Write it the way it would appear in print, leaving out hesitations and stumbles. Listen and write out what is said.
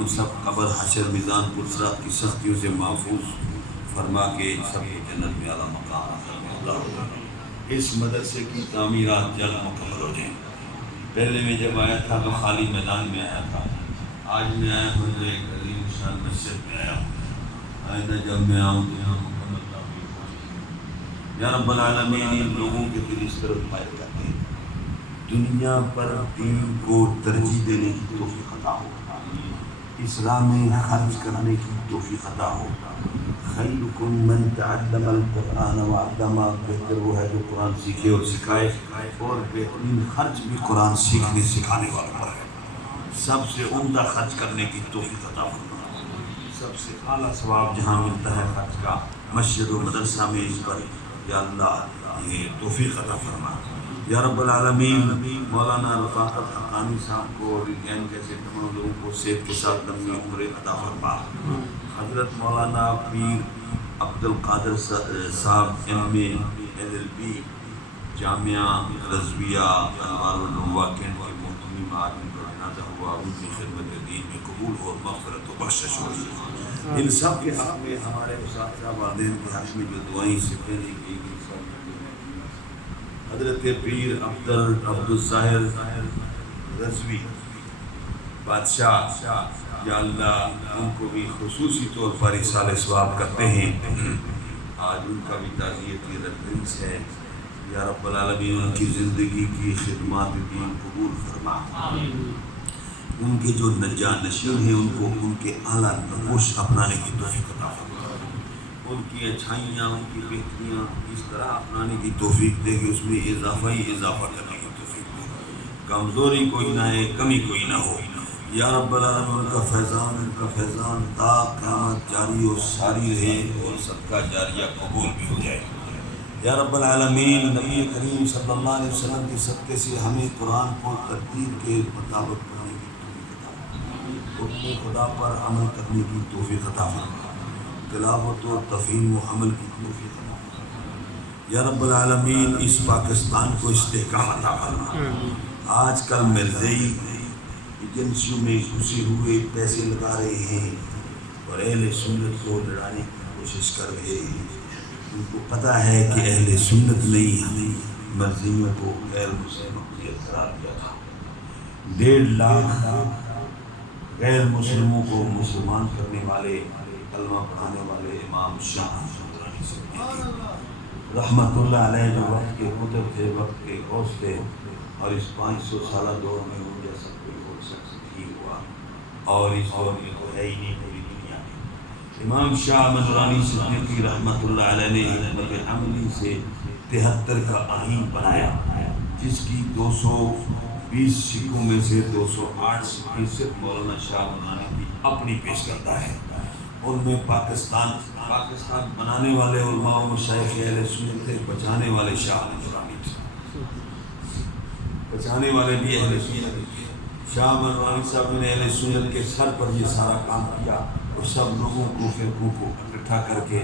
ہم سب قبر حشر میزان پرصراط کی سختیوں سے محفوظ فرما کے سب کو جنت میں اعلیٰ مقام عطا فرما اللہ۔ اس مدرسے کی تعمیرات جلد مکمل ہو جائیں۔ پہلے میں جب آیا تھا تو خالی میدان میں آیا تھا، آج میں آیا ہوں تو ایک عظیم شان مسجد میں آیا ہوں۔ آئندہ جب میں آؤں تو یہاں مکمل تعمیر ہو۔ یا رب العالمین، ان لوگوں کے دل اس طرف مائل کرتے ہیں، دنیا پر دین کو ترجیح دینے کی توفیق عطا ہو، اسلام میں خرچ کرنے کی توفیق عطا ہو۔ خیرکم من تعلم القرآن وعلمہ، بہتر وہ ہے جو قرآن سیکھے اور سکھائے، اور بہترین خرچ بھی قرآن سیکھنے سکھانے والوں پر ہے۔ سب سے عمدہ خرچ کرنے کی توفیق عطا فرما، سب سے اعلیٰ ثواب جہاں ملتا ہے خرچ کا مسجد و مدرسہ میں، اس پر یا اللہ یہ توفیق عطا فرما۔ یا رب العالمین، مولانا رفاقت حقانی صاحب کو اور ان جیسے تمام لوگوں کو صحت کے ساتھ لمبی عمر عطا فرما۔ حضرت مولانا پیر عبد القادر صاحب MA LLB جامعہ رضویہ انوار النبوہ کینٹ کے محتمیم آج ان کا جنازہ ہوا، ان کی خدمت دین میں قبول اور مغفرت و بخشش ہو۔ ان سب کے حق میں، ہمارے اساتذہ والدین کے حق میں جو دعائیں سے پہلے کی گئی، حضرت پیر عبد الظاہر رضوی بادشاہ، یا اللہ ان کو بھی خصوصی طور پر اصالہ ثواب کرتے ہیں، آج ان کا بھی تعزیتی رکنس ہے۔ یا رب العالمین، ان کی زندگی کی خدمات دین قبول فرما، ان کے جو جانشین ہیں ان کو ان کے اعلیٰ نقوش اپنانے کی توفیق عطا فرما، ان کی اچھائیاں، ان کی بہتریاں اس طرح اپنانے کی توفیق دے کہ اس میں اضافہ ہی اضافہ کرنے کی توفیق دے، کمزوری کوئی نہ ہے، کمی کوئی نہ ہو۔ یا رب العالمین، ان کا فیضان تا قیامت جاری و ساری رہے اور صدقہ جاریہ قبول بھی ہو جائے۔ یا رب العالمین، نبی کریم صلی اللہ علیہ وسلم کے صدقے سے ہمیں قرآن کو ترتیب کے مطابق پڑھنے کی توفیق عطا فرما، حکم خدا پر عمل کرنے کی توفیق عطا فرما، تلاوت و تفہیم و عمل کی توفیق عطا فرما۔ یا رب العالمین، اس پاکستان کو استحکام عطا فرما۔ آج کل مرزئی ایجنسیوں میں گھسے ہوئے پیسے لگا رہے ہیں اور اہل سنت کو لڑانے کی کوشش کر رہے ہیں، ان کو پتہ ہے کہ اہل سنت نہیں ہمیں مرزیوں کو غیر مسلم اقلیت قرار دیا تھا۔ 1.5 لاکھ غیر مسلموں کو مسلمان کرنے والے، کلمہ پڑھانے والے امام شاہ رحمۃ اللہ علیہ جو وقت کے قطب تھے، وقت کے غوث تھے، اور اس 500 سالہ دور میں ان جیسا کوئی اور شخص نہیں ہوا، اور اس دور میں تو ہے ہی نہیں پوری دنیا میں۔ امام شاہ منورانی صدیقی رحمۃ اللہ علیہ نے حکمت عملی سے 73 کا آئین بنایا، جس کی 220 سکوں میں سے 208 سکیں صرف مولانا شاہ منورانی کی اپنی پیش کرتا ہے۔ ان میں پاکستان بنانے والے علماء و مشائخ اہل سنت تھے، بچانے والے شاہ منورانی تھے، بچانے والے بھی اہل سنت تھے۔ شاہ منورانی صاحب نے اہل سنت کے سر پر یہ سارا کام کیا، اور سب لوگوں کو، فرقوں کو اکٹھا کر کے